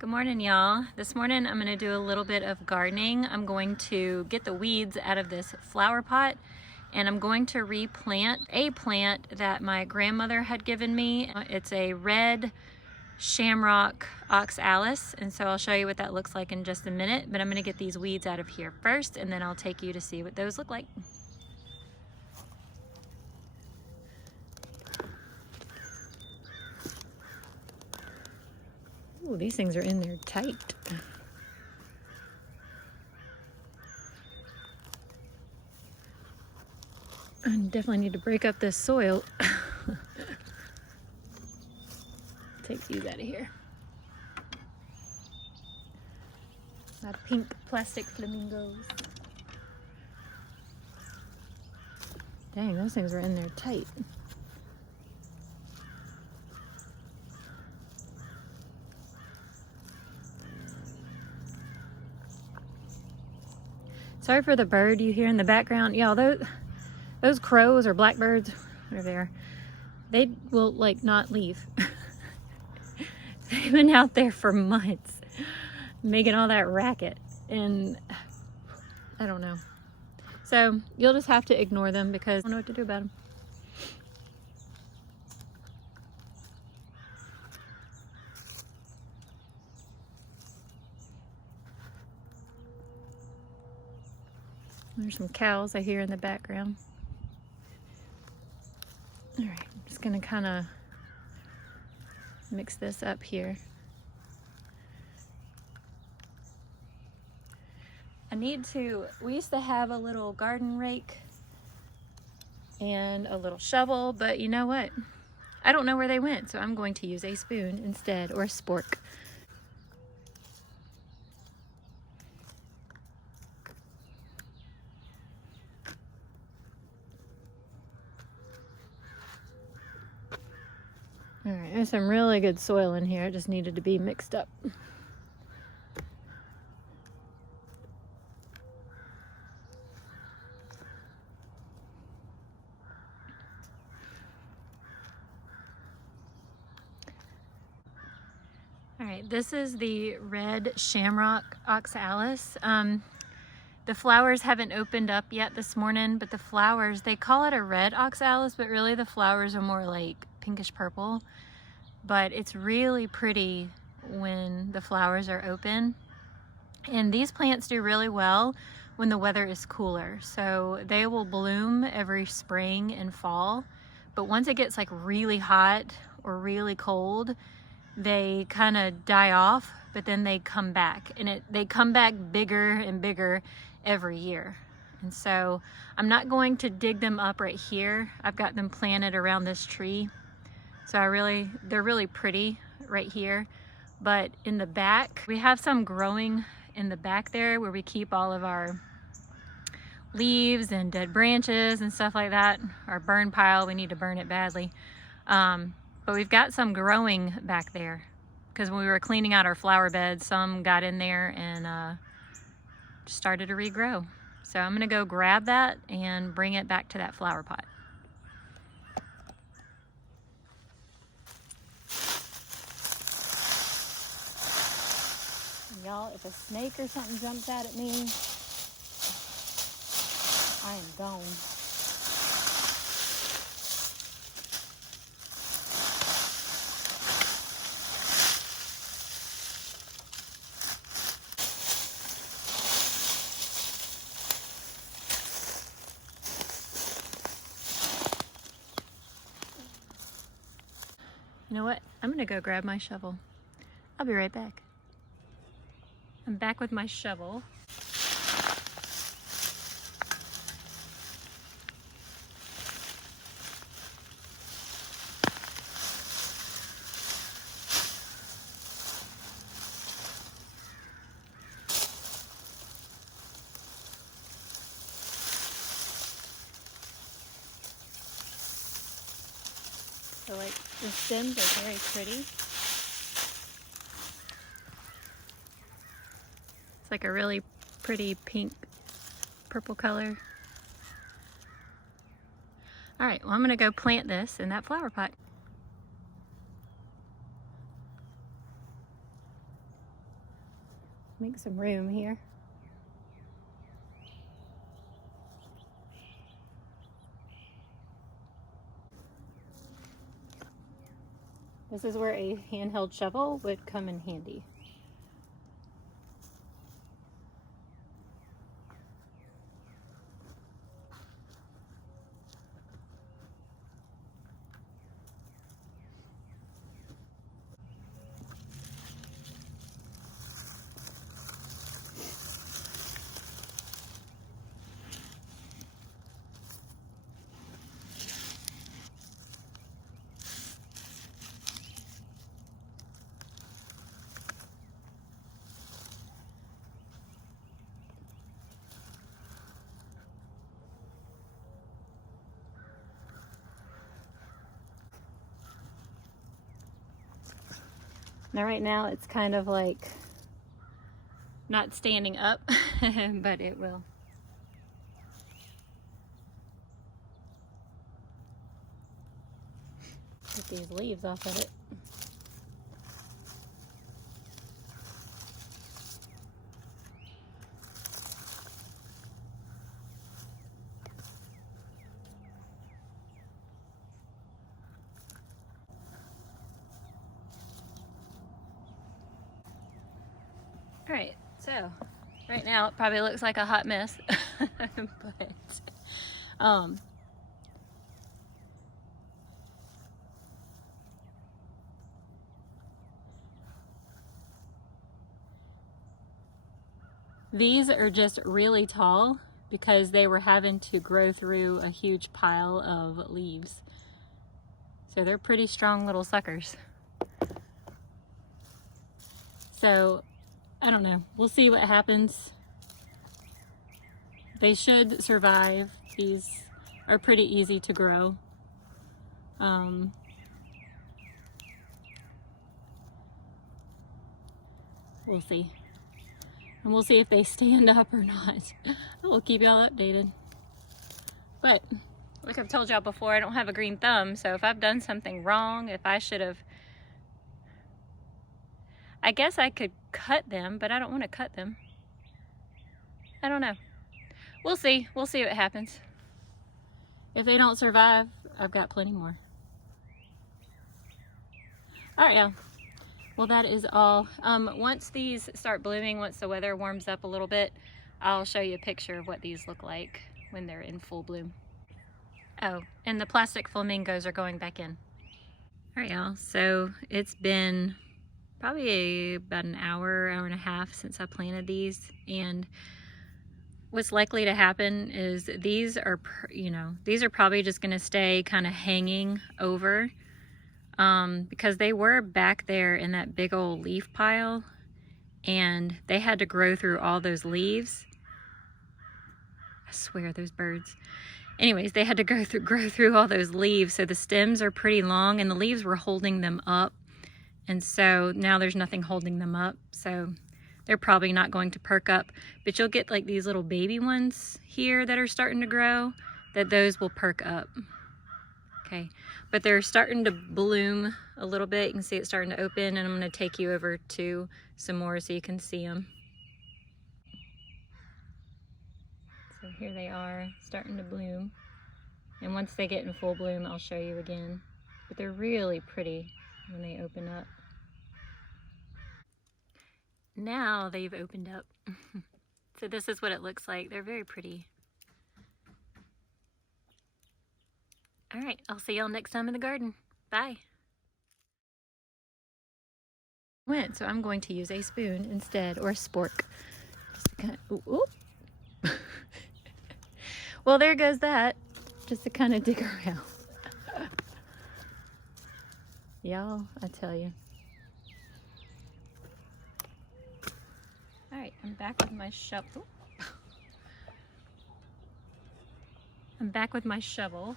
Good morning, y'all. This morning I'm going to do a little bit of gardening. I'm going to get the weeds out of this flower pot and I'm going to replant a plant that my grandmother had given me. It's a red Shamrock Oxalis, and so I'll show you what that looks like in just a minute, but I'm going to get these weeds out of here first and then I'll take you to see what those look like. Ooh, these things are in there tight. I definitely need to break up this soil. Take these out of here. My pink plastic flamingos. Dang, those things are in there tight. Sorry for the bird you hear in the background. Y'all, those crows or blackbirds, whatever they are, they will like not leave. They've been out there for months making all that racket and I don't know. So you'll just have to ignore them because I don't know what to do about them. There's some cows I hear in the background. All right, I'm just gonna kind of mix this up here. We used to have a little garden rake and a little shovel, but you know what? I don't know where they went, so I'm going to use a spoon instead, or a spork. All right, there's some really good soil in here. It just needed to be mixed up. All right, this is the red Shamrock Oxalis. The flowers haven't opened up yet this morning, but the flowers, they call it a red oxalis, but really the flowers are more like pinkish purple. But it's really pretty when the flowers are open. And these plants do really well when the weather is cooler. So they will bloom every spring and fall. But once it gets like really hot or really cold, they kind of die off, but then they come back. And they come back bigger and bigger every year. And so I'm not going to dig them up right here. I've got them planted around this tree. So they're really pretty right here. But in the back, we have some growing in the back there where we keep all of our leaves and dead branches and stuff like that. Our burn pile, we need to burn it badly. But we've got some growing back there because when we were cleaning out our flower beds, some got in there and started to regrow. So I'm gonna go grab that and bring it back to that flower pot. Y'all, if a snake or something jumps out at me, I am gone. You know what? I'm gonna go grab my shovel. I'll be right back. I'm back with my shovel. So like the stems are very pretty. It's like a really pretty pink purple color. All right, well, I'm gonna go plant this in that flower pot. Make some room here. This is where a handheld shovel would come in handy. Now right now it's kind of like not standing up, but it will. Get these leaves off of it. All right, so right now it probably looks like a hot mess, but these are just really tall because they were having to grow through a huge pile of leaves. So they're pretty strong little suckers. So I don't know, we'll see what happens. They should survive. These are pretty easy to grow. We'll see. And we'll see if they stand up or not. We'll keep y'all updated. But like I've told y'all before, I don't have a green thumb, so if I've done something wrong, if I should have, I guess I could cut them, but I don't want to cut them. I don't know. We'll see. We'll see what happens. If they don't survive, I've got plenty more. All right, y'all. Well, that is all. Once these start blooming, once the weather warms up a little bit, I'll show you a picture of what these look like when they're in full bloom. Oh, and the plastic flamingos are going back in. All right, y'all. So it's been probably about an hour, hour and a half since I planted these, and what's likely to happen is these are, these are probably just going to stay kind of hanging over because they were back there in that big old leaf pile and they had to grow through all those leaves. I swear, those birds. Anyways, they had to grow through all those leaves, so the stems are pretty long and the leaves were holding them up, and so now there's nothing holding them up, so they're probably not going to perk up. But you'll get like these little baby ones here that are starting to grow, that those will perk up. Okay, but they're starting to bloom a little bit. You can see it starting to open, and I'm going to take you over to some more so you can see them. So here they are, starting to bloom. And once they get in full bloom, I'll show you again. But they're really pretty when they open up. Now they've opened up. So this is what it looks like. They're very pretty. All right, I'll see y'all next time in the garden. Bye. So I'm going to use a spoon instead, or a spork. Just to kind of, ooh. Well, there goes that. Just to kind of dig around. Y'all, I tell you. All right, I'm back with my shovel. I'm back with my shovel.